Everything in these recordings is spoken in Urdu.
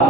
نہ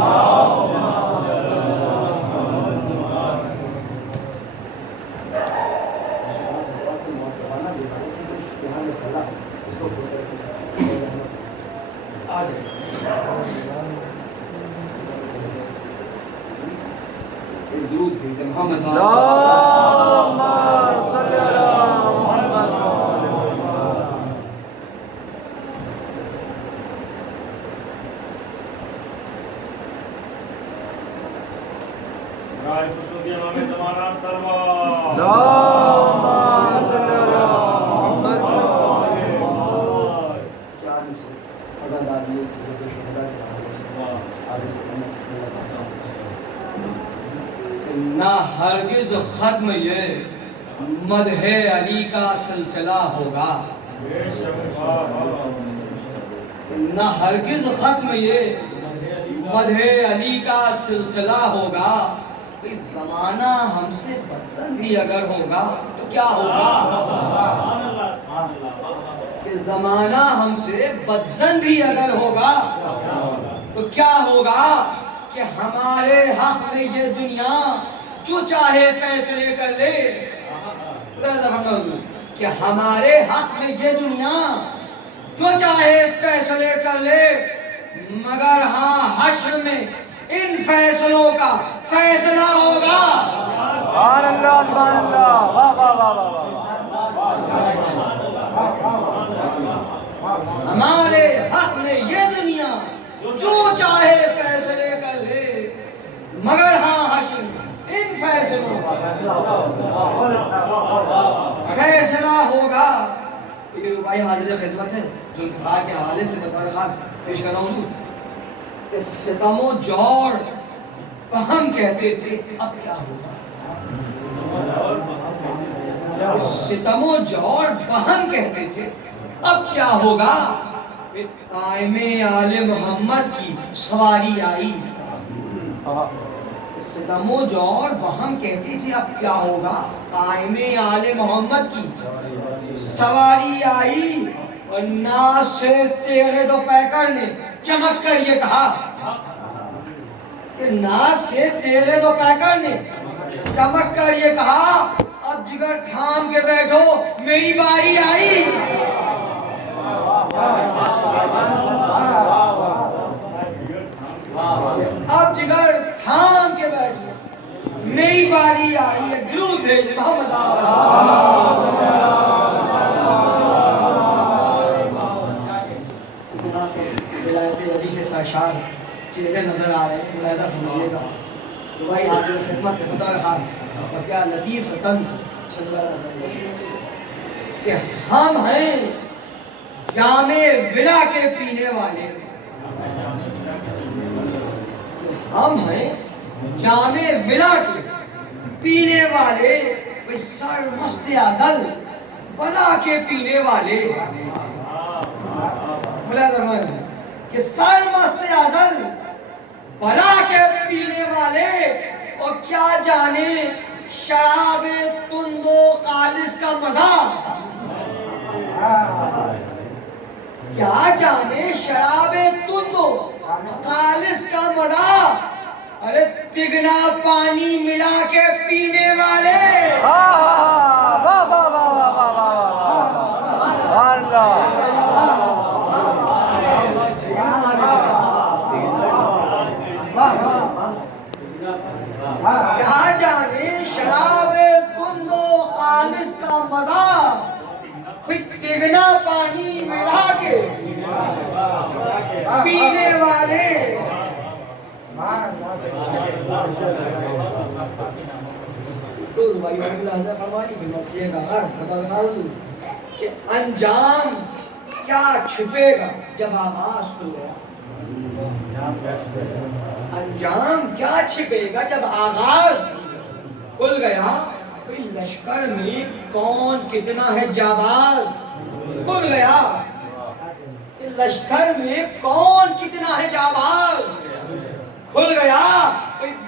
ہرگز ختم یہ مدح علی کا سلسلہ ہوگا، نہ ہرگز ختم یہ مدح علی کا سلسلہ ہوگا۔ اس زمانہ ہم سے بدزن بھی اگر ہوگا تو کیا ہوگا؟ کہ زمانہ ہم سے بدزن بھی اگر ہوگا تو کیا ہوگا؟ کہ ہمارے حق میں یہ دنیا جو چاہے فیصلے کر لے، کہ ہمارے حق میں یہ دنیا جو چاہے فیصلے کر لے، مگر ہاں حشر میں ان فیصلوں کا فیصلہ ہوگا۔ سبحان اللہ، سبحان اللہ، واہ واہ واہ واہ۔ ہمارے حق میں یہ دنیا جو چاہے فیصلے کر لے، مگر ہاں حشر میں ان فیصلوں کا فیصلہ ہوگا۔ یہ بھائی حاضر خدمت ہے، ذوالفقار کے حوالے سے بطور خاص پیش کر رہا ہوں کہ ستم و جور ہم کہتے تھے، اب کیا ہوگا؟ ستم و جور ہم کہتے تھے، اب کیا ہوگا؟ قائم آل محمد کی سواری آئی۔ ستم و جور ہم کہتے تھے، اب کیا ہوگا؟ قائم آل محمد کی سواری آئی، اور ناز سے تیغ دو پیکر نے چمک کر یہ کہا، کہ ناز سے تیغ دو پیکر نے چمک کر یہ کہا، اب جگر تھام کے بیٹھو میری باری آئی۔ اب جگر تھام کے بیٹھو میری باری آئی ہے۔ درود بھیج محمد ولایت علی سے سرشار چہرے نظر آ رہے ہیں، ملاحظہ فرمائیے گا۔ تو بھائی حاضر خدمت ہے بطور خاص، اور کیا لطیف سا طنز کہ ہم ہیں جام ولا کے پینے والے، ہم ہیں جام ولا کے پینے والے، سر مست ازل بلا کے پینے والے۔ کہ سر مست ازل بلا کے پینے والے، اور کیا جانے شراب تند و خالص کا مزہ، کیا جانے شراب تند و خالص کا مزہ، ارے تگنا پانی ملا کے پینے والے۔ واہ واہ واہ واہ واہ واہ واہ اللہ۔ کیا جانے شراب تند و خالص کا مزہ، پھر تگنا پانی ملا کے پینے والے۔ تو بھائی ملاحظہ فرمائیے کہ مرثیے کا غرض بطور خاص کہ انجام کیا چھپے گا جب آغاز کھل گیا، انجام کیا چھپے گا جب آغاز کھل گیا۔ لشکر میں کون کتنا ہے جاباز، کھل گیا۔ لشکر میں کون کتنا ہے جاباز، کھل گیا۔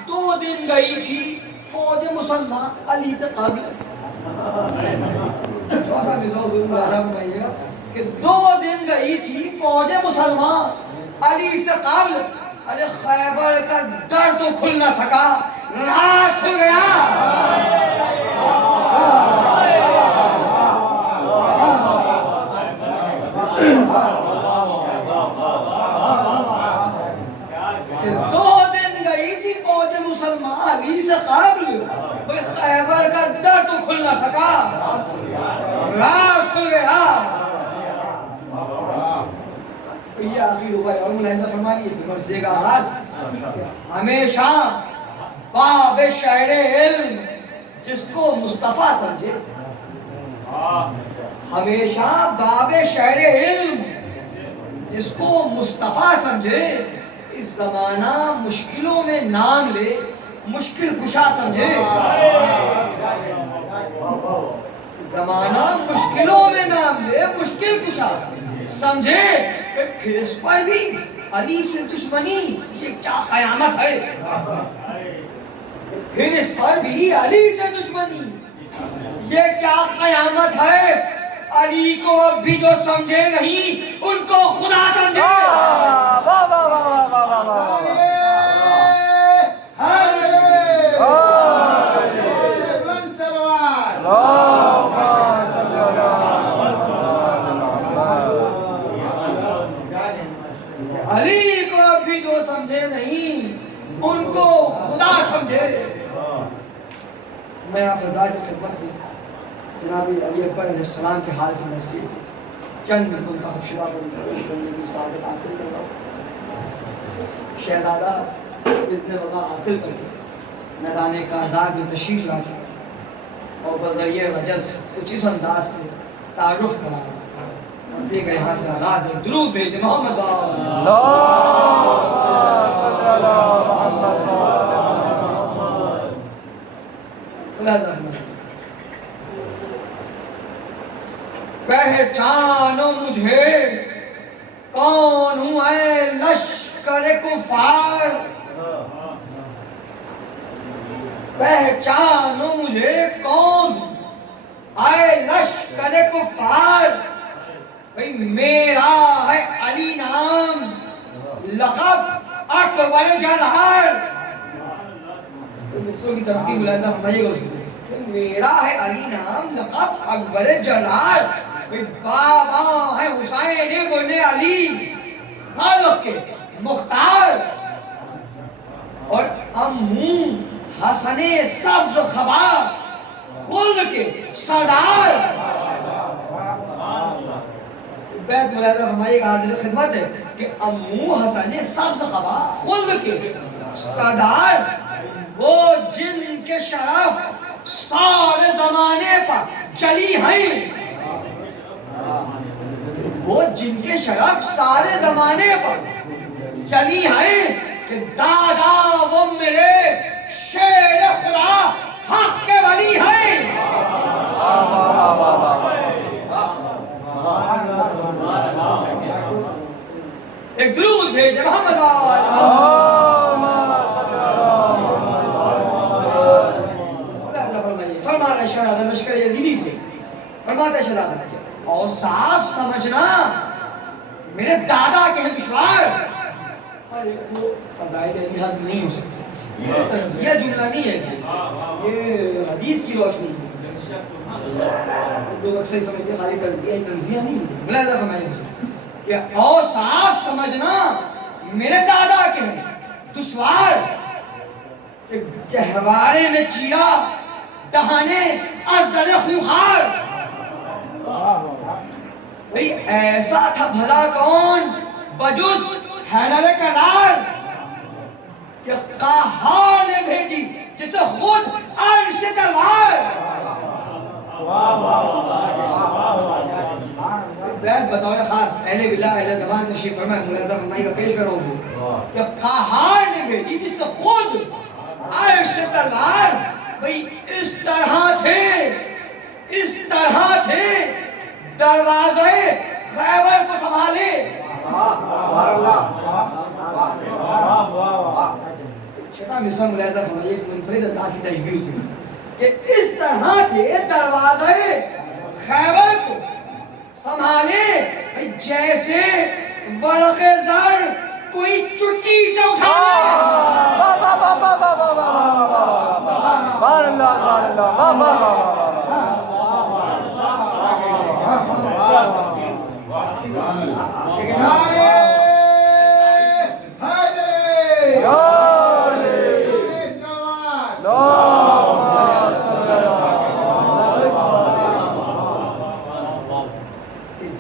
2 دن گئی تھی فوج مسلمان علی سے قبل، کہ 2 دن گئی تھی فوج مسلمان علی سے قبل، ارے خیبر کا در تو کھل نہ سکا، راز کھل گیا۔ دو دن گئی تھی فوج مسلمان علی سے قبل، کوئی خیبر کا در تو کھل نہ سکا، راز کھل گیا۔ یہ آخری ربائی اور ملاحظہ فرما لیے مرثیے کا آغاز، ہمیشہ باب شہر علم جس کو مصطفیٰ سمجھے، ہمیشہ باب شہر علم جس کو مصطفیٰ سمجھے، اس زمانہ مشکلوں میں نام لے مشکل کشا سمجھے، زمانہ مشکلوں میں نام لے مشکل کشا سمجھے، پھر اس پر بھی علی سے دشمنی، یہ کیا قیامت ہے؟ پھر اس پر بھی علی سے دشمنی، یہ کیا قیامت ہے؟ علی کو اب بھی جو سمجھے نہیں ان کو خدا سمجھے۔ علی کو اب بھی جو سمجھے نہیں ان کو خدا سمجھے۔ میں آپ ذات خدمت میں جناب علی اکبر علیہ السلام کے حال کی مرثی چند منتخب شبہ پر پیش کرنے کی سعادت حاصل کر رہا ہوں۔ شہزادہ اذن وقع حاصل کر کے میدان کارزار میں تشریف لا چکے اور بذریعہ رجز کچھ اس انداز سے تعارف کرا رہا ہوں۔ مرثی کا یہاں سے آغاز ہے، درود بھیج دیں محمد پہچانو مجھے کون ہوں اے لشکر کفار، پہچانو مجھے کون اے لشکر کفار، بھئی میرا ہے علی نام لقب اکبر جلال۔ مصروں کی ترقی ملاحظہ فرمائیے گا، میرا ہے علی نام لقب اکبر جلال، بابا ہے حسین ابن علی خلق کے مختار، اور امو حسن سبز خبا خلق کے سردار۔ بیت ملاحظہ فرمائیے گا، حاضر خدمت ہے کہ امو حسن سبز خبا خلق کے سردار، وہ جن کے شرف سارے زمانے پر جلی ہیں، وہ جن کے شرف سارے زمانے پر جلی ہیں، کہ دادا وہ میرے شیر خدا حق کے ولی ہیں۔ ایک درود بھیجے محمد فرما رہے شہزادہ لشکر یزیدی سے، فرماتا ہے شہزادہ اور صاف سمجھنا میرے دادا کے ہیں دشوار۔ اور ایک تو فضائل علمی ہضم نہیں ہو سکتی، یہ تنزیہ جملہ نہیں ہے، یہ حدیث کی روشنی ہے، لوگ اکثر سمجھتے ہیں خالی تنزیہ نہیں ہے۔ ملاحظہ فرمائیں گے کہ اور صاف سمجھنا میرے دادا کے ہیں دشوار، گہوارے میں چیرا دہانے ازدر خونخوار، بھئی ایسا تھا بھلا کون بجز حیدر کرار، کہ قہار نے بھیجی جسے خود عرش تلوار۔ بیعت بطور خاص اہل باللہ اہل زمان تشریف فرمائے، ملاحظہ فرمائی کا پیش کر رہا ہوں کہ قہار نے بھیجی جسے خود عرش تلوار۔ بھئی اس طرح تھے دروازے خیبر کو سنبھالے۔ چھٹا مصرع ملاحظہ فرمائیے، ایک منفرد انداز کی تشبیہ ہوئی کہ اس طرح کے دروازے خیبر کو سنبھالے جیسے ورق زر کوئی چٹکی سے اٹھا لے. واہ واہ واہ واہ واہ واہ واہ واہ سبحان اللہ سبحان اللہ واہ واہ واہ واہ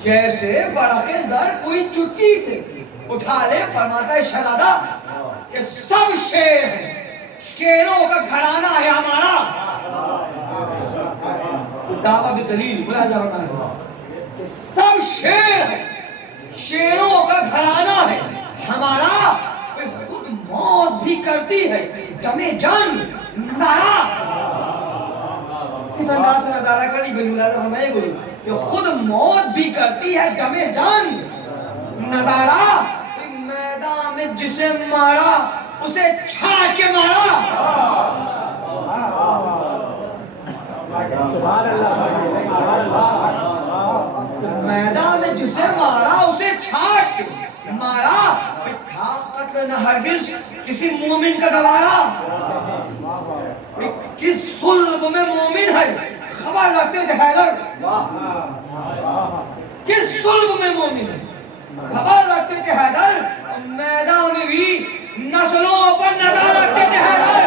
جیسے برق زر کوئی چٹکی سے اٹھا لے. فرماتا ہے شہزادہ کہ سب شیر ہیں, شیروں کا گھرانہ ہے ہمارا. دعویٰ بھی دلیل ملاحظہ فرمانا ہے کہ سب شیر ہیں, شیروں کا گھرانہ ہے ہمارا. خود موت بھی کرتی ہے دم جان نظارہ. اس انداز سے نظارہ کری گئی ملاحظہ فرمائے گئی کہ خود موت بھی کرتی ہے دم جان نظارہ. میدان میں جسے مارا اسے چھا کے مارا. میدان میں جسے مارا اسے چھا کے مارا. تھا قتل نہ ہرگز کسی مومن کا گوارا. کس صلب میں مومن ہے خبر رکھتے تھے حیدر. کس صلب میں مومن ہے خبر رکھتے تھے حیدر. میدان میں بھی نسلوں پر نظر رکھتے تھے حیدر.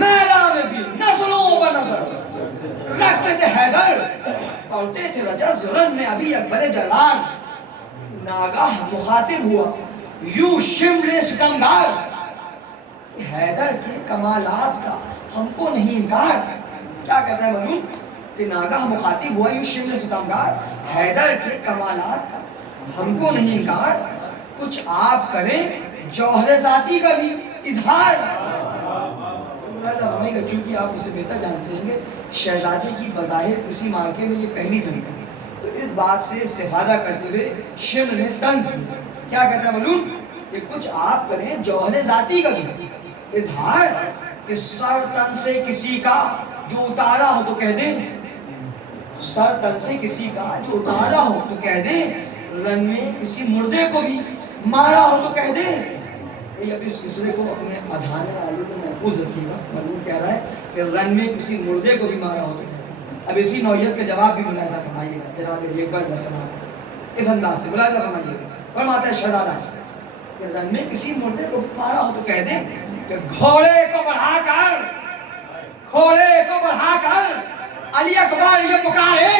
میدان میں بھی نسلوں پر نظر رکھتے تھے حیدر. پڑھتے تھے رجز ظلم میں ابھی اکبر جلال. ناگاہ مخاطب ہوا یوں شمر ستمگار. حیدر کے کمالات کا ہم کو نہیں انکار. کیا کہتا ہے معلوم کہ ناگاہ مخاطب ہوا یوں شمر ستمگار. حیدر کے کمالات کا ہم کو نہیں انکار. کچھ آپ کریں جوہر ذاتی کا بھی اظہار. چونکہ آپ اسے بہتر جانتے ہیں کہ شہزادی کی بظاہر کسی مارکے میں یہ پہلی جنگ ہے, تو اس بات سے استفادہ کرتے ہوئے شمر نے طنز کی. کیا کہتا ہے معلوم کہ کچھ آپ کریں جوہر ذاتی کا بھی اظہار. کہ سر تن سے کسی کا جو اتارا ہو تو کہہ دیں, سر تن سے کسی کا جو اتارا ہو تو کہہ دیں, رن میں کسی مردے کو بھی مارا ہو تو کہہ دیں. اب اس مصرے کو اپنے اذہان عالی میں محفوظ رکھیے گا. مرحوم کہہ رہا ہے کہ رن میں کسی مردے کو بھی مارا ہو تو کہہ دیں. اب اسی نوعیت کا جواب بھی ملاحظہ فرمائیے گا جناب میری اکبر علیہ السلام. اس انداز سے ملاحظہ فرمائیے گا. فرماتا ہے شہزادہ کہ رن میں کسی مردے کو بھی مارا ہو تو کہہ دیں کہ گھوڑے کو بڑھا کر علی اکبر یہ پکارے.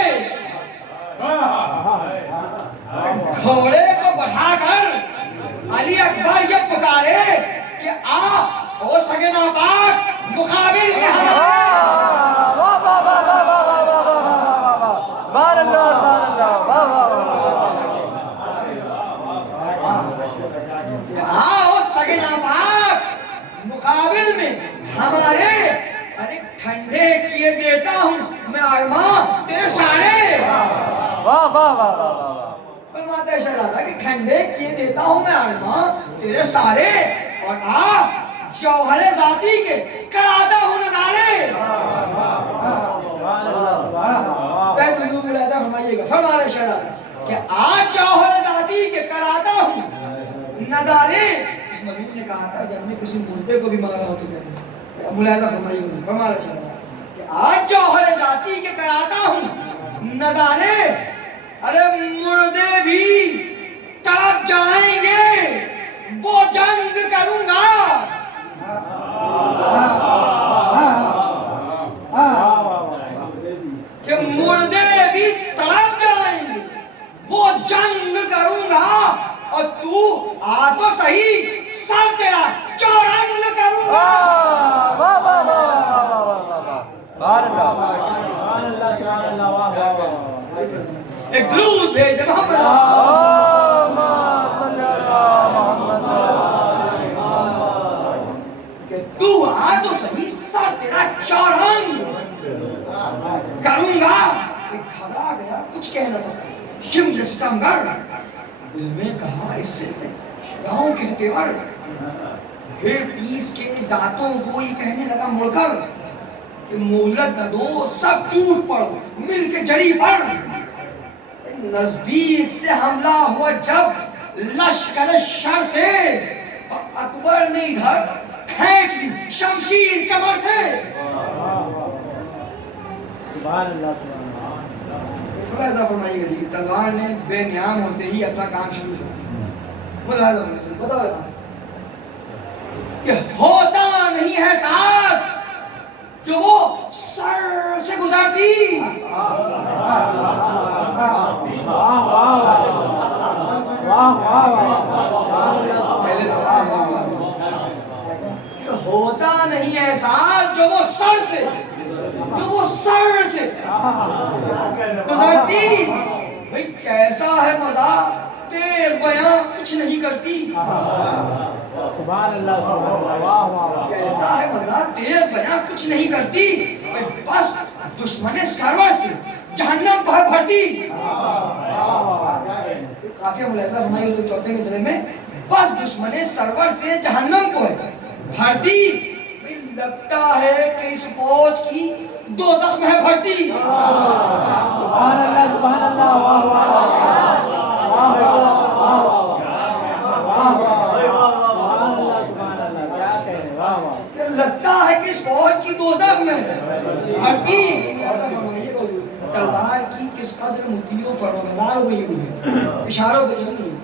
گھوڑے کو بڑھا کر علی اکبر یہ پکارے کہ آ او سگے ناپاک مقابل میں ہمارے. آ او سگے ناپاک مقابل میں ہمارے. ارے ٹھنڈے کیے دیتا ہوں میں ارماں تیرے سارے. فرماتا ہے شہزادہ کہ ٹھنڈے کیے دیتا ہوں میں ارماں تیرے سارے. اور آ جوہر ذاتی کے کراتا ہوں نظارے. بیت حضور ملاحظہ فرمائیے گا. فرما رہے شہزادہ کہ آج جوہر ذاتی کے کراتا ہوں نظارے. اس مبین نے کہا تھا جب میں کسی مردے کو بھی مارا ہو تو کہہ دیں. ملاحظہ فرمائیے گا. فرما رہے شہزادہ کہ آج جوہر ذاتی کے کراتا ہوں نظارے. ارے مردے بھی تڑپ جائیں گے وہ جنگ کروں گا. کہ مردے بھی تڑپ جائیں گے وہ جنگ کروں گا. اور تو آ تو صحیح سر تیرا چورنگ کروں گا. ایک درود بھیج محمد کہ تو آ تو صحیح سر تیرا چورنگ کروں گا. گھبرا گیا کچھ کہہ نہ سکا. شمر ستمگر دل میں کہا اس سے گاؤں کے تیور پھر پیس کے دانتوں کو یہ کہنے لگا مڑ کر کہ مہلت نہ دو، سب ٹوٹ پڑو، مل کے جڑی پڑ۔ نزدیک سے حملہ ہوا جب لشکر شر سے، اور اکبر نے ادھر کھینچ لی شمشیر کمر سے۔ ملاحظہ فرمائیے گا جی، تلوار نے بے نیام ہوتے ہی اپنا کام شروع کیا۔ ملاحظہ فرمائیے، بتاؤ کہ ہوتا نہیں ہے سانس جو وہ سر سے گزرتی۔ ہوتا نہیں ہے سانس جو وہ سر سے گزرتی۔ بھئی کیسا ہے مزہ تیغ بیاں کچھ نہیں کرتی۔ کیسا ہے مزہ تیغ بیاں کچھ نہیں کرتی، بس دشمن سرور سے جہنم کو ہے بھرتی۔ کافی ملاحظہ فرمائیے تو چوتھے مسئلے میں، بس دشمن سرور سے جہنم کو ہے بھرتی۔ لگتا ہے کہ اس فوج کی دوزخ میں ہے بھرتی۔ سبحان اللہ، سبحان اللہ، واہ واہ واہ۔ لگتا ہے کہ اس فوج کی دوزخ میں بھرتی۔ فرمائیے تلوار کی کس قدر متی و فرمانبردار ہو گئی ہے، اشاروں پہ چل رہی ہے۔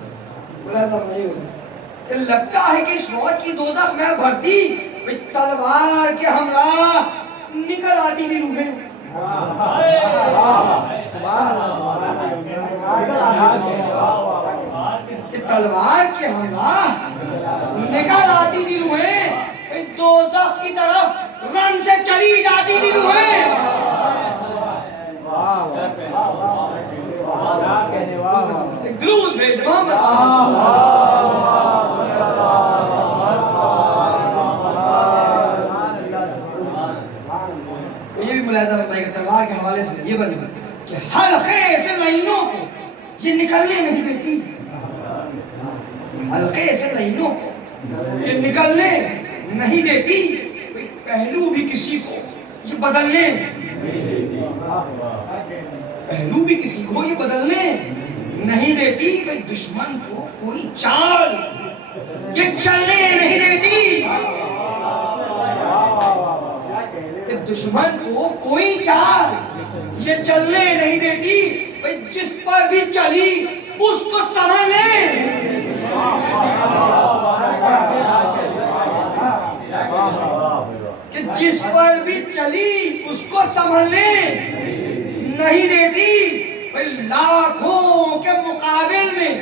لگتا ہے کہ اس فوج کی دوزخ میں بھرتی، تلوار کے ہمراہ نکل آتی تھی روحیں۔ تلوار کے ہمراہ نکل آتی تھی روحیں، دوزخ کی طرف رن سے چلی جاتی تھی روحیں۔ درود بھیج محمد۔ یہ بھی ملاحظہ فرمائے گا تلوار کے حوالے سے، یہ بن کہ حلقے سے لائنوں کو یہ نکلنے نہیں دیتی۔ حلقے سے لائنوں کو یہ نکلنے نہیں دیتی، پہلو بھی کسی کو یہ بدلنے، پہلو بھی کسی کو یہ بدلنے نہیں دیتی۔ بھئی دشمن کو کوئی چال یہ چلنے نہیں دیتی۔ دشمن کو کوئی چال یہ چلنے نہیں دیتی۔ بھئی جس پر بھی چلی اس کو سنبھال لے۔ کہ جس پر بھی چلی اس کو سنبھلنے نہیں دیتی۔ لاکھوں کے مقابل میں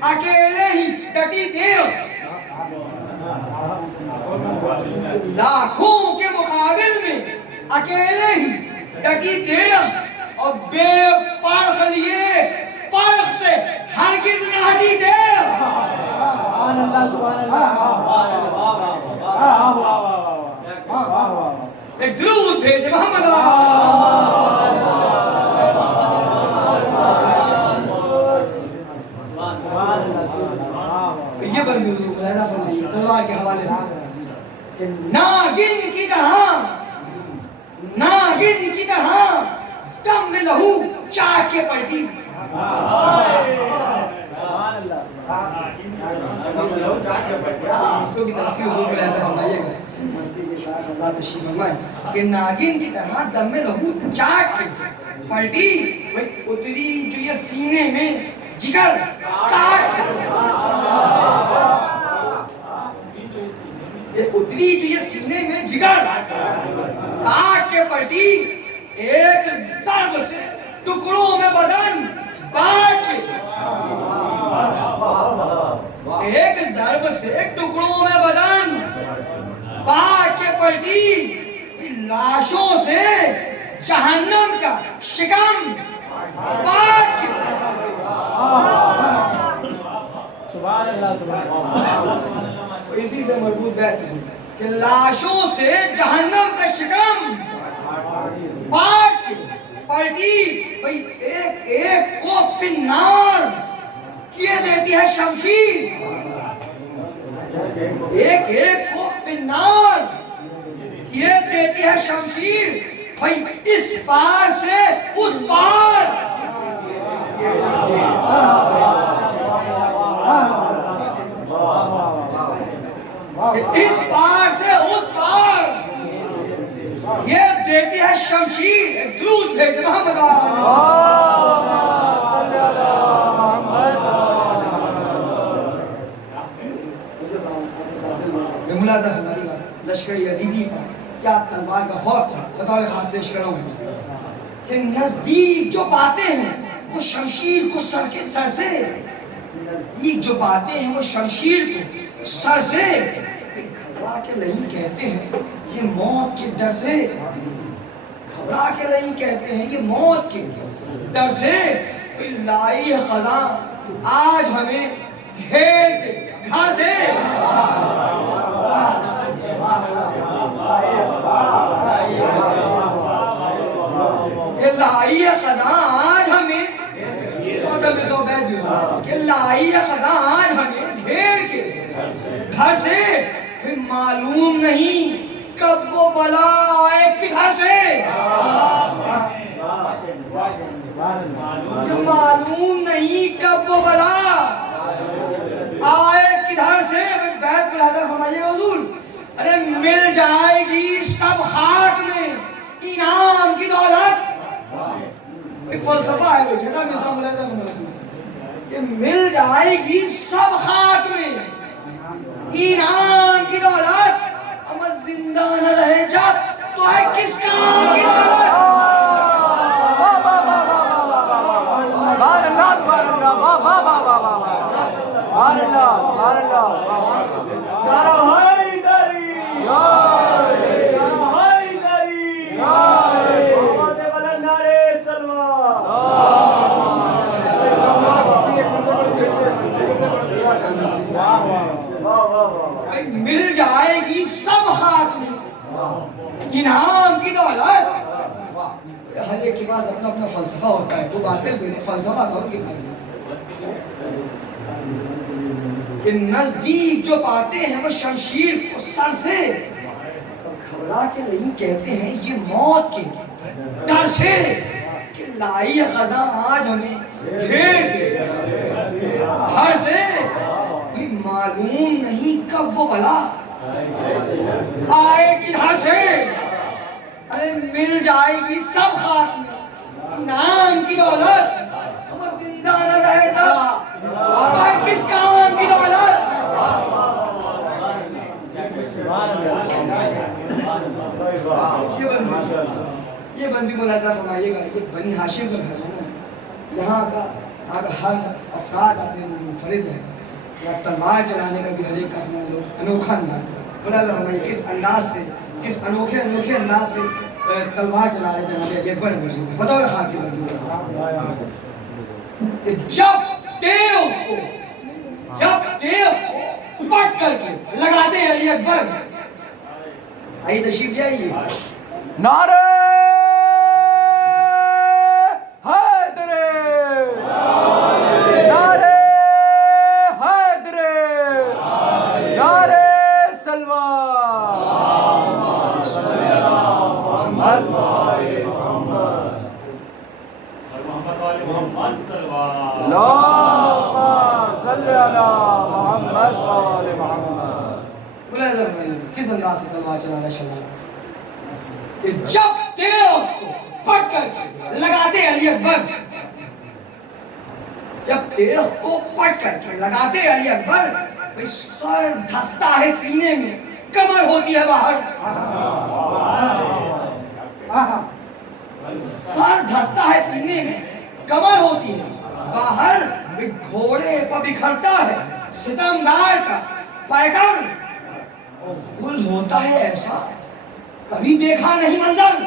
اکیلے ہی ڈٹی تیغ، لاکھوں کے مقابل میں اکیلے ہی ڈٹی تیغ، اور بے فرق لیے فرق سے ہرگز نہ ہٹی تیغ۔ سبحان اللہ، سبحان اللہ۔ ایک درود بھیج محمد۔ یہ بندی ملاحظہ فرمائیے تلوار کے حوالے سے، ناگن کی طرح دم میں لہو چاک کے پلٹی۔ اس کی ترقی حضور ملاحظہ فرمائیے گا، اللہ تشریف فرمائے کہ ناگن کی طرح دم میں لہو چاک کے پلٹی۔ اتری جو یہ سینے میں جگر کاٹ کے، اتری جو یہ سینے میں جگر کاٹ کے پلٹی، ایک ضرب سے ٹکڑوں میں بدن بانٹ کے، ایک ضرب سے ٹکڑوں میں بدن بانٹ کے پلٹی۔ لاشوں سے جہنم کا شکم بانٹ کے۔ سبحان اللہ، سبحان اللہ۔ اسی سے مربوط بیعت ہے کہ لاشوں سے جہنم کا شکم بانٹ کے پلٹی۔ بھئی ایک ایک کو فنار کیے دیتی ہے شمشیر۔ ایک ایک کو فنار یہ دیتی ہے شمشیر بھائی اس پار سے اس پار اس پار سے اس پار یہ دیتی ہے شمشیر درود بھیج محمد ملازم ہماری لشکر یزیدی پر کیا تلوار کا خوف تھا بطور خاص پیش کروں کہ نزدیک جو باتیں ہیں وہ شمشیر کو سر سے نزدیک جو باتیں ہیں وہ شمشیر کو سر سے گھبرا کے نہیں کہتے ہیں یہ موت کے ڈر سے گھبرا کے نہیں کہتے ہیں یہ موت کے ڈر سے لائی ہے خزاں آج ہمیں گھیر کے گھر سے لائی ہے خزاں آج ہمیں کہ لائی ہے خزاں آج ہمیں گھیر کے گھر سے معلوم نہیں کب وہ بلا آئے کدھر سے معلوم نہیں کب وہ بلا آئے کدھر سے بیت بلادر فرمائیے حضور ارے مل جائے گی سب خاک میں انعام کی دولت فلسفہ ہے جناب مثال بلادر کہ مل جائے گی سب خاک میں انعام کی دولت اما زندہ نہ رہے جب تو ہے کس کام کی دولت مل جائے گی سب خاک میں انعام کی دولت ہر ایک کے پاس اپنا اپنا فلسفہ ہوتا ہے وہ باطل بھی نہیں فلسفہ تھا ان کے پاس کہ نزدیک جو باتیں ہیں وہ شمشیر کو سر سے گھبرا کے نہیں کہتے ہیں یہ موت کے ڈر سے کہ لائی خزاں آج ہمیں گھیر کے گھر سے معلوم نہیں کب وہ بلا آئے کدھر سے ارے مل جائے گی سب خاک میں انعام کی دولت ہم زندہ نہ رہے تب کس کام کی دولت یہ بندی ملاحظہ فرمائیے گا یہ بنی ہاشم کا گھر ہے یہاں کا ہر افراد اپنے منفرد ہے تلوار چلانے کا بھی ہر ایک اپنا انوکھا انداز ہے ملاحظہ فرمائیے کس انداز سے کس انوکھے انداز سے تلوار چلا رہے تھے ہمارے یہ بڑے مشہور بطور خاصی بندی کہ جب تیغ کو پٹ کر کے لگاتے ہیں علی اکبر آئیے تشریف لے آئیے نعرہ کس انداز سے تلوار چلانا شلال کہ جب تیغ کو پٹ کر کے لگاتے علی اکبر جب تیغ کو پٹ کر کے لگاتے علی اکبر سر دھستا ہے سینے میں کمر ہوتی ہے باہر سر دھستا ہے سینے میں کمر ہوتی ہے باہر گھوڑے پر بکھرتا ہے ستمگار کا پیکر غل ہوتا ہے ایسا کبھی دیکھا نہیں منظر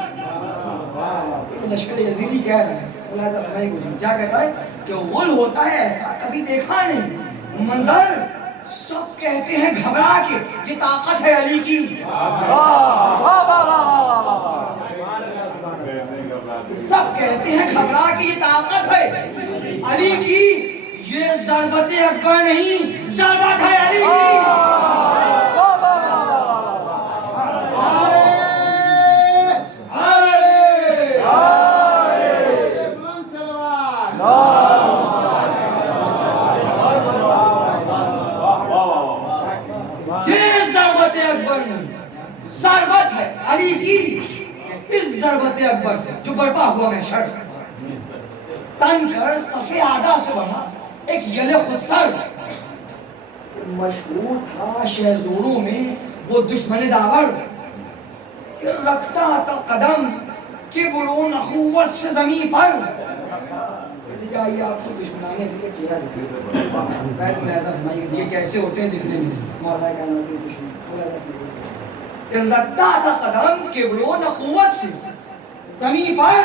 لشکر یزیدی کہہ رہا ہے کیا کہتا ہے کہ غل ہوتا ہے ایسا کبھی دیکھا نہیں منظر سب کہتے ہیں گھبرا کے یہ طاقت ہے علی کی سب کہتے ہیں گھبرا کے یہ طاقت ہے علی کی یہ ضربت اکبر نہیں ضربت ہے علی کی ضربت اکبر سے جو برپا ہوا محشر، تن کر صف آدھا سے بڑھا ایک یل خود سر، مشہور تھا شہزوروں میں وہ دشمن داور، رکھتا تھا قدم کبر و نخوت سے زمین پر۔ آئیے آپ کو دشمنانے دیے چہرہ دکھائیے، بیت ملاحظہ فرمائیے یہ کیسے ہوتے ہیں دکھنے میں، مولا کائنات کے دشمن، رکھتا تھا قدم کبر و نخوت سے زمین پر،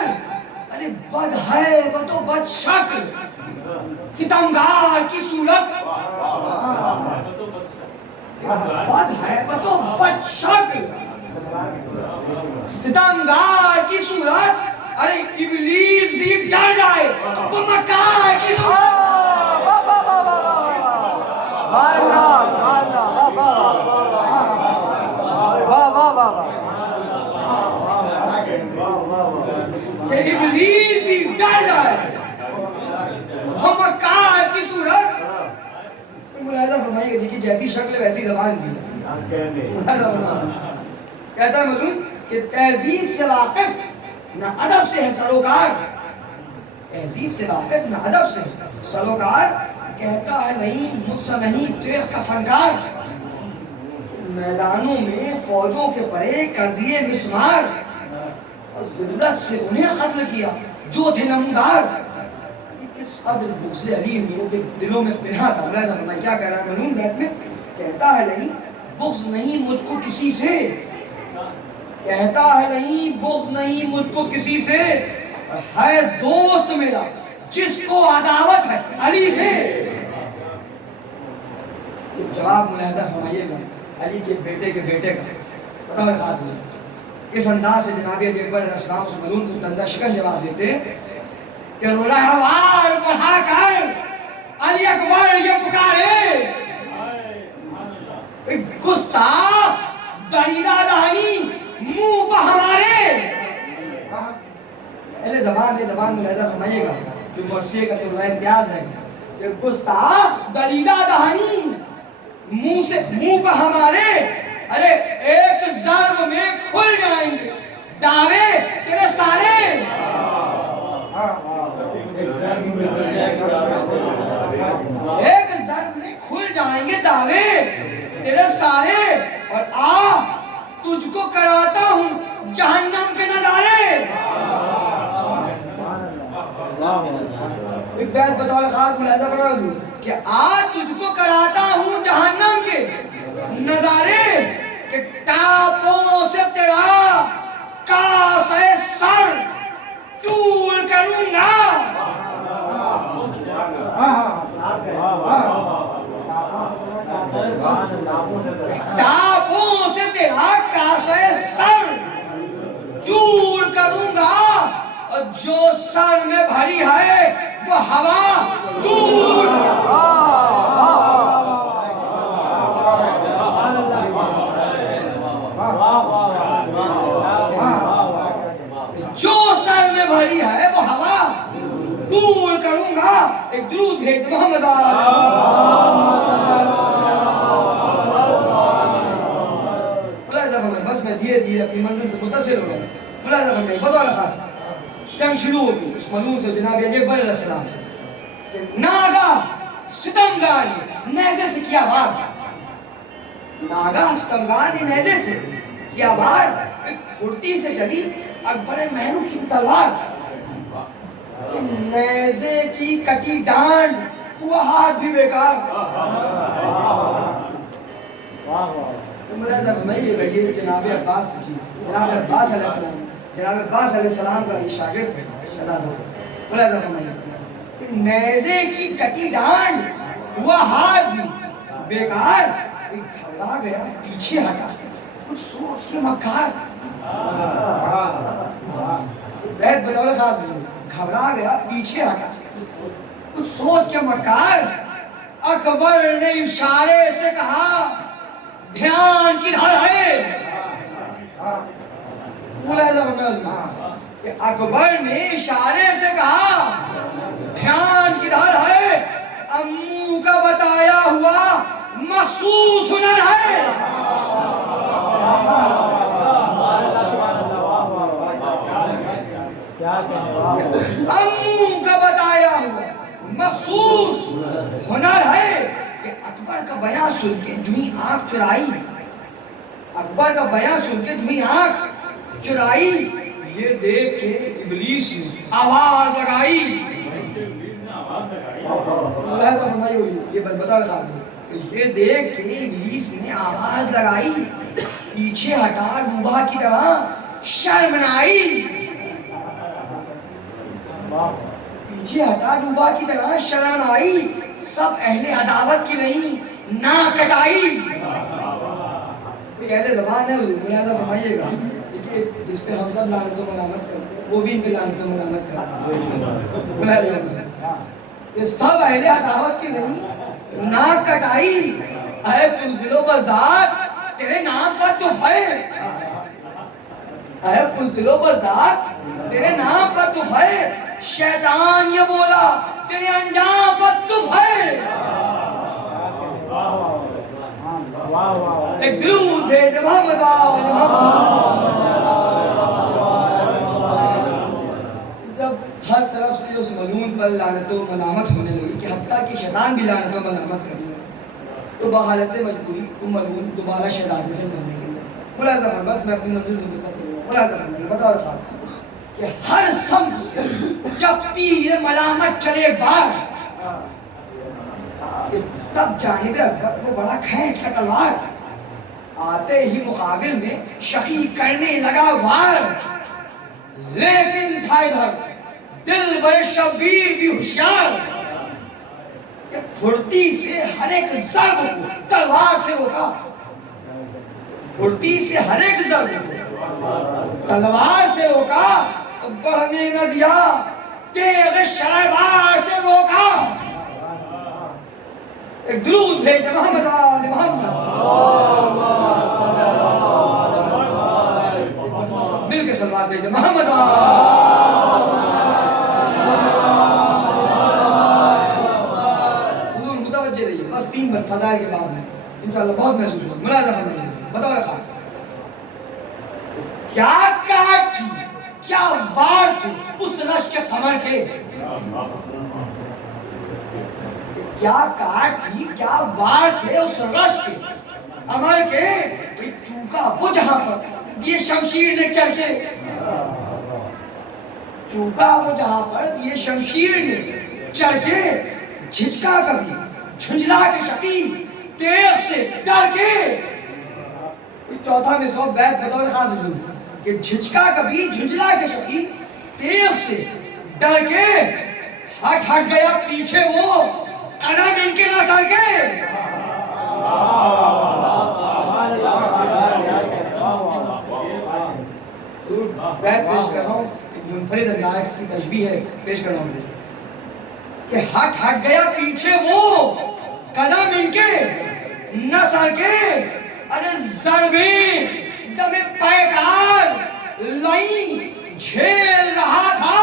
ارے بد ہے بد و بد شکل ستمگار کی صورت، بد ہے بد و بد شکل ستمگار کی صورت، ارے ابلیس بھی ڈر جائے وہ مکار کی صورت۔ کہ ابلیس بھی ڈر جائے وہ مکار کی صورت۔ ملاحظہ فرمائیے دیکھیے جیسی شکل ویسی زبان بھی، کہتا ہے ملون کہ تہذیب سے واقف نہ ادب سے ہے سروکار، تہذیب سے واقف نہ ادب سے سروکار، کہتا ہے نہیں مجھ سے نہیں تیغ کا فنکار، میدانوں میں فوجوں کے پرے کر دیے مسمار، اور ذلت سے انہیں قتل کیا جو تھے نمودار۔ کس قدر بغض علی لوگوں کے دلوں میں پنہا تھا۔ ملاحظہ فرمائیے کیا کہہ رہا ہے ملون بیت میں، کہتا ہے نہیں بغض نہیں مجھ کو کسی سے، کہتا ہے نہیں بغض نہیں مجھ کو کسی سے، ہے دوست میرا جس کو عداوت ہے علی سے۔ جواب ملاحظہ فرمائیے گا علی کے بیٹے کا بڑا خاص ہے، اس انداز سے جناب علی اکبر علیہ السلام سے ملون کو تندہ شکن جواب دیتے کہ رہوار بڑھا کر علی اکبر یہ پکارے، گستاخ دریدہ دہانی منہ پہ ہمارے، اہل زبان ملاحظہ فرمائیے گا جو مرثیے کا تو امتیاز ہے کہ گستاخ دریدہ دہانی منہ پہ ہمارے، ارے ایک ضرب میں کھل جائیں گے دعوے تیرے سارے، ایک ضرب میں کھل جائیں گے دعوے تیرے سارے، اور آ تجھ کو کراتا ہوں جہنم کے نظارے۔ ایک بیت بطور خاص ملاحظہ کرنا ہوں کہ آج تجھ کو کراتا ہوں جہنم کے نظارے، کہ ٹاپوں سے تیرا کاسے سر چور کروں گا، ٹاپوں سے تیرا کاسے سر چور کروں گا، اور جو سر میں بھری ہے وہ ہوا دور، جو سر میں بھری ہے وہ ہوا دور کروں گا۔ ایک درود بھیج محمد بس میں دھیرے دھیرے اپنی منزل سے متصل ہو گیا۔ ملاحظہ فرمائیے بطور خاص جنگ شروع ہوگی اس ملون سے جناب علی اکبر علیہ السلام سے، ناگاہ ستمگار نے نیزے سے کیا وار، ناگاہ ستمگار نے نیزے سے کیا وار، پھرتی سے چلی اکبر مہرو کی تلوار، نیزے کی کٹی ڈانڈ ہوا ہاتھ بھی بیکار۔ ملاحظہ فرمائیے یہ جناب عباس علیہ السلام کا یہ شاگرد ہے شہزادہ۔ ملاحظہ فرمائیے نیزے کی کٹی ڈانڈ ہوا ہاتھ بھی بیکار، گھبرا گیا پیچھے ہٹا کچھ سوچ کے مکار، بیت بدولت خاص گھبرا گیا پیچھے ہٹا کچھ سوچ کے مکار، اکبر نے اشارے سے کہا دھیان کدھر ہے، ملاحظہ فرمائیے کہ اکبر نے اشارے سے کہا دھیان کدھر ہے، امو کا بتایا ہوا مخصوص ہنر ہے۔ امو کا بتایا ہوا مخصوص ہنر ہے کہ اکبر کا بیان سن کے جو ہی آنکھ چرائی، اکبر کا بیان سن کے جو ہی آنکھ چرائی، یہ دیکھ کے ابلیس نے آواز لگائی. یہ بتا رہا تھا، یہ دیکھ کے ابلیس نے آواز لگائی، پیچھے ہٹا ڈوبا کی طرح شرمنائی، پیچھے ہٹا ڈوبا کی طرح شرمنائی، سب اہل عداوت کی نہیں نہ کٹائی. اہل زبان ہے، ملاحظہ فرمائیے گا جس پہ ہم سب لعنت و ملامت کرتے ہیں وہ بھی ان پہ لعنت و ملامت کرتے ہیں. یہ سب اہل عداوت کی نہیں نہ کٹائی، اے بزدل و بزداد تیرے نام پر تف ہے، اے بزدل و بزداد تیرے نام پر تف ہے، شیطان یہ بولا تیرے انجام پر تف ہے. ایک درود بھیج محمد آل محمد. جب ہر طرف سے اس ملعون پر لعنت و ملامت ہونے لگی کہ حتیٰ کہ شیطان بھی لعنت و ملامت کرنے لگا، تو بحالت مجبوری وہ ملعون دوبارہ شہزادے سے ملنے کے لیے ملاحظہ فرما. بس میں اپنی منزل سے ملاحظہ فرمائیے. بتاؤ خاص کہ ہر سمت سے جب تیر ملامت چلے بار، تب جانب اکبر وہ بڑا کھینچ کا تلوار، آتے ہی مقابل میں شقی کرنے لگا وار. لیکن تھا ادھر دل بر شبیر بھی ہوشیار کہ پھرتی سے ہر ایک ضرب کو تلوار سے روکا، پھرتی سے ہر ایک ضرب کو تلوار سے روکا، بڑھنے نہ دیا تیغ شربار سے روکا. ایک درود بھیج محمد آل محمد. مل کے سلوات بھیج محمد آل. حضور متوجہ رہیے، بس 3 بار فضائل کے بعد میں انشاءاللہ بہت محسوس ہوگا. ملاحظہ فرمائیے. بتاؤ رکھا کیا کاٹ تھی کیا وار تھی اس رش کے قمر کے، کیا کاٹ تھی کیا وار تھے اس رش کے قمر کے. چوکا وہ جہاں پر یہ شمشیر نے چڑھ کے، چوکا وہ جہاں پر یہ شمشیر نے چڑھ کے، جھجکا کبھی جھنجلا کے شقی تیغ سے ڈر کے. چوتھا میں سو بیت بطور خاص حضور کہ جھجکا کبھی جھنجلا کے شقی تیغ سے ڈر کے، ہٹ گیا پیچھے وہ قدم ان کے نہ سر کے. بیت پیش کر رہا ہوں، ایک منفرد انداز کی تشبیہ ہے، پیش کر رہا ہوں کہ ہٹ گیا پیچھے وہ قدم ان کے نہ سر کے. ارے ضربیں دم پیکار لئی جھیل رہا تھا،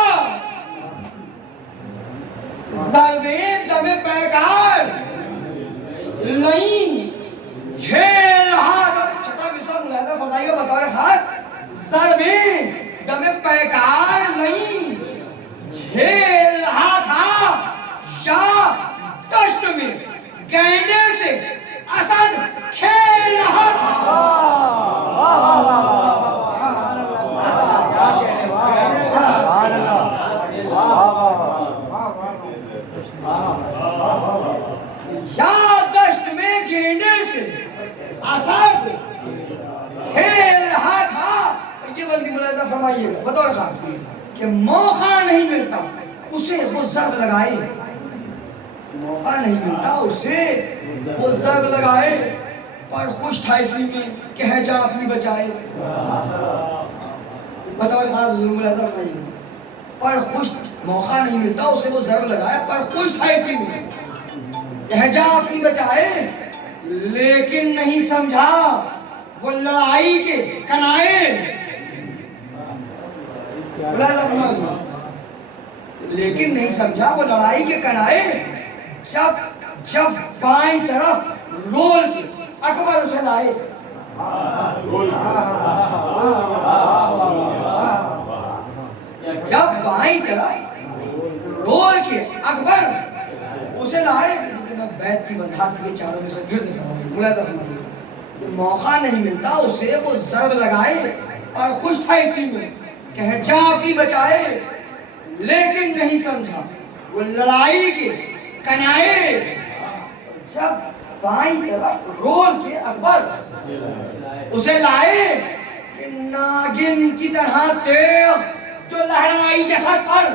ضربیں دم پیکار لئی جھیل رہا تھا. چھٹا مصرع ملاحظہ فرمائیے بطور خاص، ضربیں دم پیکار لئی جھیل رہا تھا، یا دشت میں گیندے سے اسد کھیل رہا تھا. یا دشت میں گینڈے سے اسد کھیل رہا تھا. یہ بندی ملاحظہ فرمائیے بطور خاص کہ موقع نہیں ملتا اسے وہ ضرب لگائے، موقع نہیں ملتا اسے وہ ضرب لگائے، پر خوش تھا اسی میں کہ ہے جہاں اپنی بچائے. بطور خاص حضور ملاحظہ فرمائیے، پر خوش موقع نہیں ملتا اسے وہ ضرب لگائے، پر خوش تھا اسی میں کہ ہے جہاں اپنی بچائے. لیکن نہیں سمجھا وہ لڑائی کے کنائے، لیکن نہیں سمجھا وہ لڑائی کے کنائے. جب بائیں طرف رول کے اکبر اسے لائے، جب بائیں طرف رول کے اکبر اسے لائے کہ میں بیت کی وضاحت کے لیے چاروں میں سے گرد کھڑا ہوں. ملاحظہ فرمائیے موقع نہیں ملتا اسے وہ ضرب لگائے اور خوش تھا اسی میں کہ جا اپنی بچائے لیکن نہیں سمجھا وہ لڑائی کے کنائے. جب بائیں طرف رول کے اکبر اسے لائے کہ ناگن کی طرح تیغ جو لہرائی جسد پر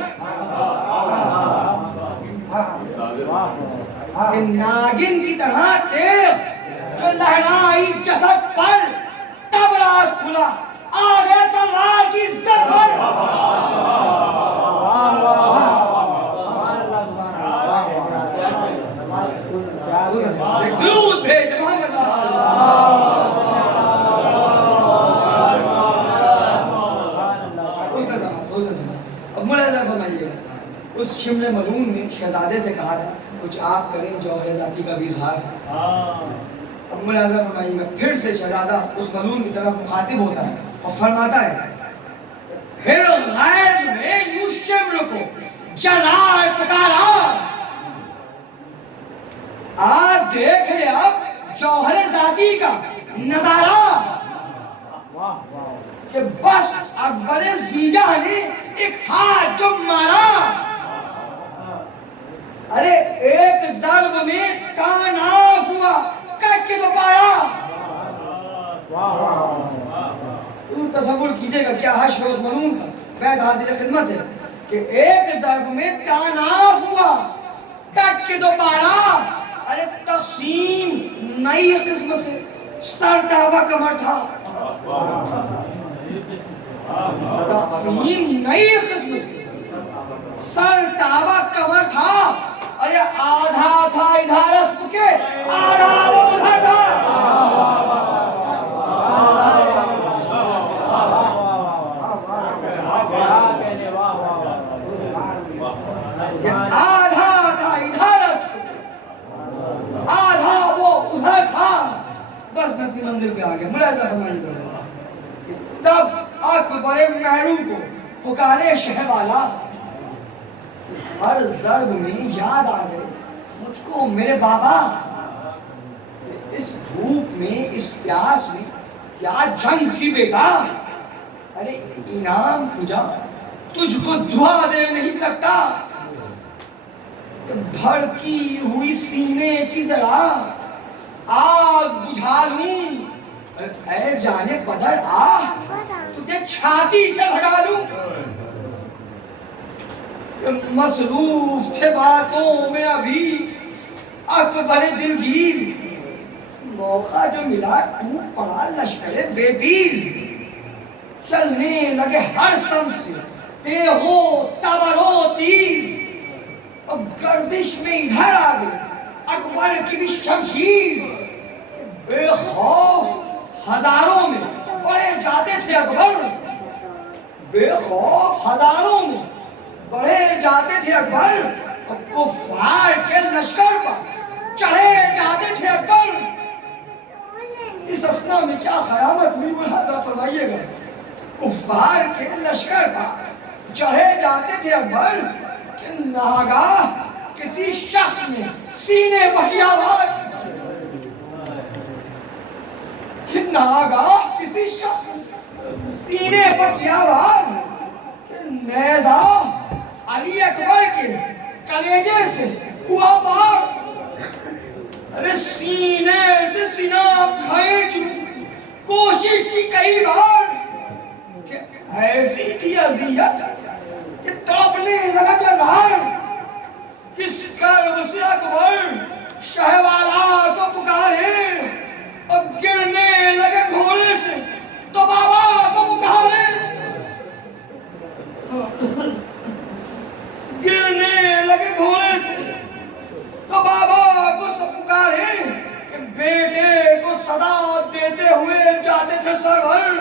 کہ ناگن کی طرح تیغ جو لہرائی جسد پر تب راز کھلا آگے تلوار کی زد پر. درود بھیج محمد اب ملاحظہ فرمائیے گا اس شمل ملون میں شہزادے سے کہا تھا کچھ آپ کریں جوہر ذاتی کا بھی اظہار ہے. اب ملاحظہ فرمائیے گا پھر سے شہزادہ اس ملون کی طرف مخاطب ہوتا ہے اور فرماتا ہے پھر غیظ میں یوں شمل کو جلال پکارا آپ دیکھ لے اب جوہر ذاتی کا نظارہ کہ بس اکبر زیجہ نے ایک ہاتھ جو مارا ارے ایک ضرب میں تاناف ہوا کٹ کے تو پایا. تصور کیجئے گا کیا حشر اس ملون کا بیت حاضر خدمت ہے کہ ایک ضرب میں تاناف ہوا کٹ کے تو پایا. ارے تقسیم نئی قسم سے سر تابہ کمر تھا تقسیم نئی قسم سے سر تابہ کمر تھا. ارے آدھا تھا ادھر اسپ کے آدھا وہ ادھر تھا. آدھا تھا ادھر اسپ کے آدھا وہ ادھر تھا. بس میں اپنی منزل پہ آ گیا. ملاحظہ فرمائیے گا تب اکبر مہرو کو پکارے شہ والا ہر ضرب میں یاد آ گئے مجھ کو میرے بابا. اس دھوپ میں اس پیاس میں کیا جنگ کی بیٹا. ارے انعام کھجا تجھ کو دعا دے نہیں سکتا. بھڑکی ہوئی سینے کی ذرا آگ بجھا لوں. اے جانے پدر آ تجھے چھاتی سے بھگا لوں. مصروف تھے باتوں میں ابھی اکبر دلگیر موقع جو ملا ٹوٹ پڑا لشکر بے پیر. چلنے لگے ہر سمت سے تیغو تبرو تیر اور گردش میں ادھر آ گئے اکبر کی بھی شمشیر. بے خوف ہزاروں میں بڑھے جاتے تھے اکبر بے خوف ہزاروں میں بڑھے جاتے تھے اکبر اور کفار کے لشکر پر چڑھے جاتے تھے اکبر. اس اسنا میں کیا قیامت ہوئی ملاحظہ فرمائیے گا. کفار کے لشکر پر چڑھے جاتے تھے اکبر کہ ناگاہ کسی شخص نے سینے پر کیا آواز کہ ناگاہ کسی شخص نے سینے پر کیا آواز کہ نیزہ علی اکبر کے کلیجے سے ہوا بار. ارے سینے سے سینہ کھینچ کوشش کی کئی بار کہ ایسی تھی اذیت کہ تڑپنے لگا جلال. کس کرب سے اکبر شہوالا کو پکارے اور گرنے لگے گھوڑے سے تو بابا کو پکارے. گرنے لگے گھوڑے سے تو بابا کو سب پکارے کہ بیٹے کو صدا دیتے ہوئے جاتے تھے سرور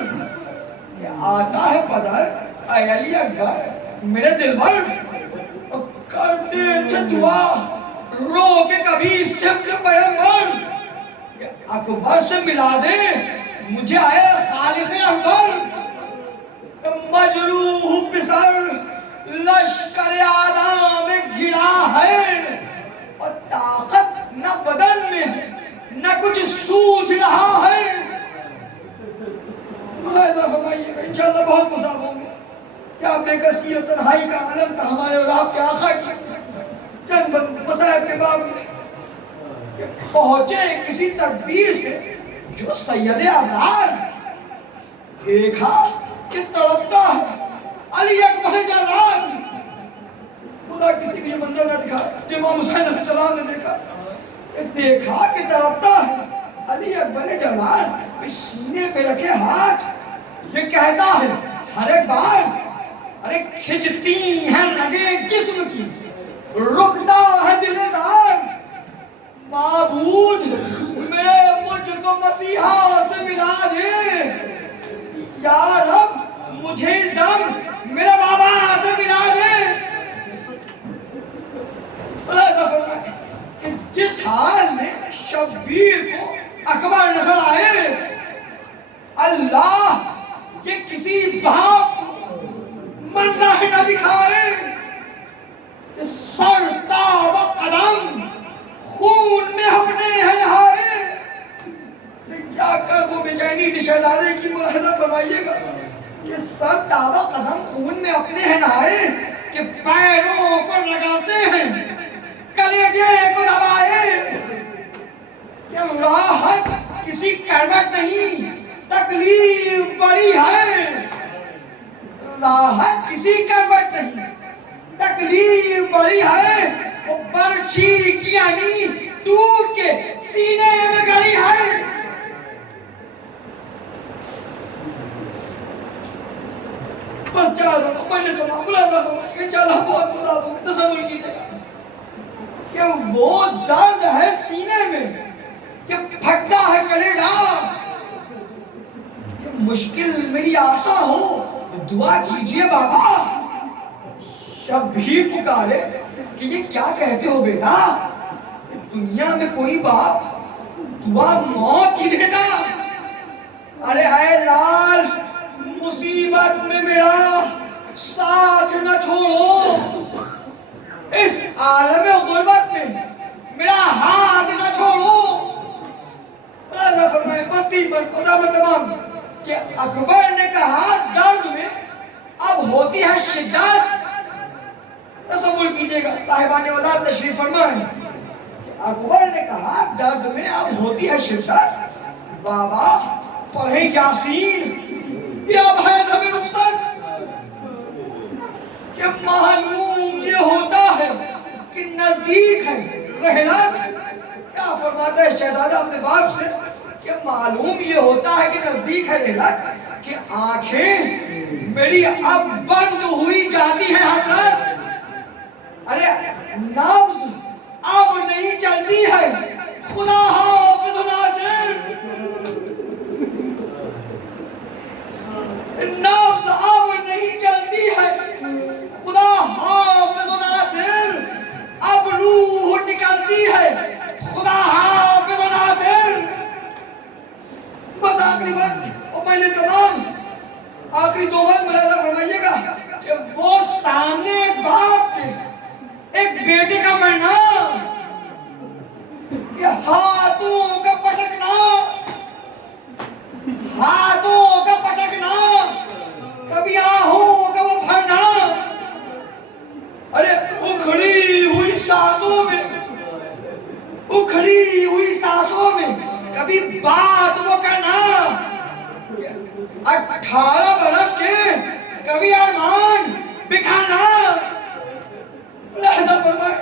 کہ آتا ہے پدر اے علی اکبر میرے دل بھر. کرتے تھے دعا رو کے کبھی سمت پیغمبر کہ اکبر سے ملا دے مجھے آئے خالق اکبر. مجروح پسر جوجھ رہا ہے. ملاحظہ فرمائیے گا انشاءاللہ بہت مصاب ہوں گے. کیا بے کسی اور تنہائی کا عالم تھا ہمارے اور آپ کے آقا کی چند مصائب کے بعد کہ پہنچے کسی تدبیر سے جو سید ابرار دیکھا کہ تڑپتا ہے علی اکبر جلال. خدا کسی کو یہ منظر نہ دکھا جو امام حسین علیہ السلام نے دیکھا کہ تڑپتا ہے علی اکبر جلال. اس سینے پہ رکھے ہاتھ یہ کہتا ہے ہر ایک بار ارے کھچتی ہیں رگیں جسم کی رکتا ہے دل دار. معبود میرے مجھ کو مسیحا سے ملا دے. یا رب مجھے اس دم میرے بابا سے ملا دے. کہ جس حال میں شبیر کو اکبر نظر آئے اللہ یہ کسی باپ کو منظر نہ دکھائے کہ سر تا و قدم خون میں ہم نے نہائے. کیا کر وہ بے چینی تھی شہزادے کی. ملاحظہ فرمائیے گا کہ سر تا و قدم خون میں اپنے نہائے کہ پیروں کو لگاتے ہیں کلیجے کو دبائے. کہ راحت کسی کروٹ نہیں تکلیف بڑی ہے. راحت کسی کروٹ نہیں تکلیف بڑی ہے. وہ برچھی کی آنی ٹوٹ کے سینے میں گڑی ہے. بس چاہ رہا ہوں میں نے سنا ملاحظہ فرمائیے انشاءاللہ بہت مصاب ہوں گے. تصور کیجئے کہ وہ درد ہے سینے میں کہ پھٹتا ہے کلیجہ. کہ مشکل میری آسا ہو دعا کیجئے بابا. شبیر پکارے کہ یہ کیا کہتے ہو بیٹا. دنیا میں کوئی باپ دعا موت کی دیتا. ارے اے لال مصیبت میں میرا ساتھ نہ چھوڑو. اس عالم غربت میں میرا ہاتھ نہ چھوڑو. اللہ فرمائے بستی پر قضامت تمام کہ اکبر نے کہا درد میں اب ہوتی ہے شدت. تصور کیجئے گا صاحبان اولاد تشریف فرمائیں کہ اکبر نے کہا درد میں اب ہوتی ہے شدت. بابا پڑھے یاسین یا بھید ہمیں رخصت. کہ معلوم یہ ہوتا ہے کہ نزدیک ہے رحلت. کیا فرماتا ہے شہزادہ اپنے باپ سے کہ معلوم یہ ہوتا ہے کہ نزدیک ہے رحلت. کہ آنکھیں میری اب بند ہوئی جاتی ہیں حضرت. ارے نبض اب نہیں چلتی ہے خدا حافظ ناصر. نبض اب نہیں چلتی ہے خدا حافظ ناصر. اب روح نکلتی ہے خدا حافظ ناصر. بس آخری بات اور میں نے تمام آخری دو بات ملاحظہ فرمائیے گا کہ وہ سامنے باپ کے ایک بیٹے کا مرنا یہ ہاتھوں کا پٹکنا ہاتھوں کا پٹکنا کبھی آہوں کا وہ بھرنا. ارے اکھڑی ہوئی سانسوں میں اکھڑی ہوئی سانسوں میں کبھی بات وہ کرنا. 18 برس کے کبھی ارمان بکھرنا. لحظہ فرمائے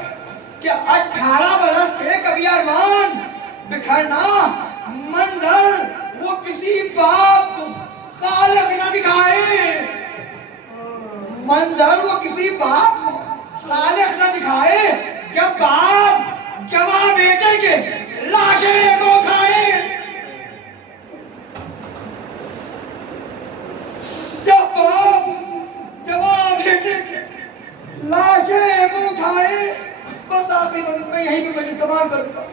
کہ 18 برس کے کبھی ارمان بکھرنا. منظر وہ کسی باپ کو خالق نہ دکھائے. منظر وہ کسی باپ کو خالق نہ دکھائے جب باپ جوان بیٹے کے لاشیں کو اٹھائے. جب باپ جوان بیٹے کے لاشیں کو اٹھائے. بس آخری بند میں یہیں پہ مجلس تمام کر دیتا ہوں.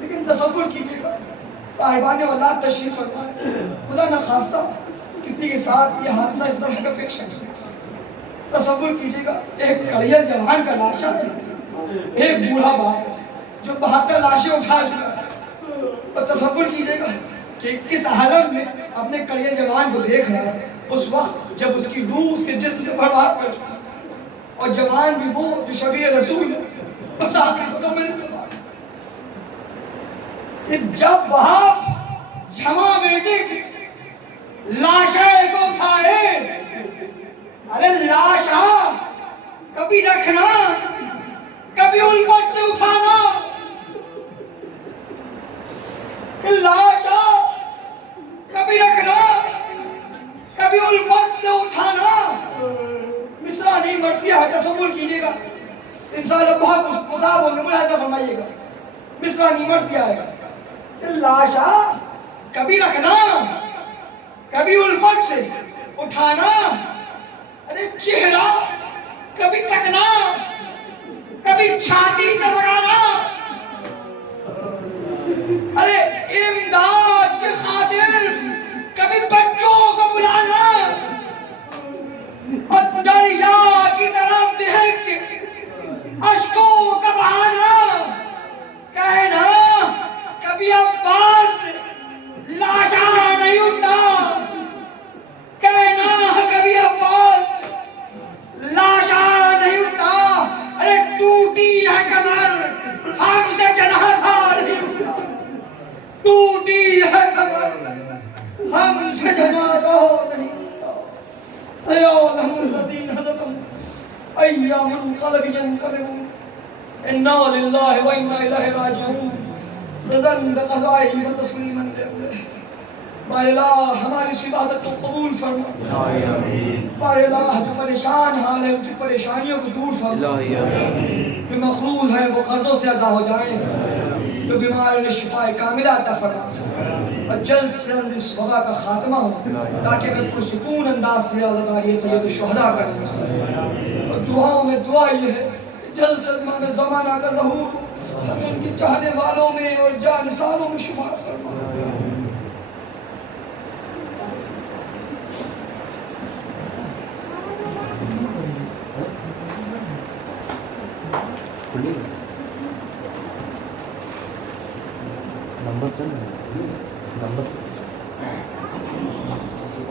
لیکن تصور کیجئے گا صاحبان اولاد تشریف فرمائے خدا نہ خواستہ کسی کے ساتھ یہ حادثہ اس طرح کا پیش ہے. تصور کیجئے گا ایک کڑیل جوان کا لاشا ہے ایک بوڑھا باپ جو 72 لاشیں اٹھا چکا ہے. اور تصور کیجئے گا کہ کس عالم میں اپنے کڑیے جوان کو دیکھ رہا ہے اس وقت جب اس کی روح اس کے جسم سے پرواز کر چکی اور جوان بھی وہ جو شبیہ رسول ہے بس آخری کو تو میں نے سبا جب باپ جمع بیٹے کی لاشیں کو اٹھائے ارے لاشا کبھی رکھنا کبھی الفت سے اٹھانا لاشا کبھی رکھنا کبھی الفت سے اٹھانا مصرع نہیں مرثیہ ہے تصور کیجئے گا انشاءاللہ بہت مصاب ہوں گے ملاحظہ فرمائیے گا مصرع نہیں مرثیہ آئے گا لاشا کبھی رکھنا کبھی الفت سے اٹھانا ارے چہرہ کبھی تکنا کبھی چھاتی سے بڑھانا ارے امداد کے خاطر کبھی بچوں کو بلانا اور دریا کی طرف دیکھ کے اشکوں کا بہانا کہنا کبھی عباس لاشا نہیں اٹھتا کہنا کبھی عباس لاشا نہیں اٹھتا ارے ٹوٹی ہے کمر ہم سے جنازہ نہیں اٹھتا ٹوٹی ہے کمر ہم سے جنازہ نہیں اٹھتا سیعلم الذین ظلموا ای منقلب ینقلبون انا للہ و انا الیہ راجعون رضا بقضائہ و تسلیما لامرہ بار الہ ہماری اس عبادت کو قبول فرما بار الہ جو پریشان حال ہے ان کی پریشانیوں کو دور فرما جو مقروض ہیں وہ قرضوں سے ادا ہو جائیں جو بیمار انہیں شفاء کاملہ عطا فرما اور جلد سے جلد اس وبا کا خاتمہ ہو تاکہ ہمیں پرسکون انداز سے عزاداری سید الشہداء کرنے سے اور دعاؤں میں دعا یہ ہے کہ جلد سے جلد ہمیں زمانہ کا ظہور ہمیں ان کی چاہنے والوں میں اور جانثاروں میں شمار فرما نمبر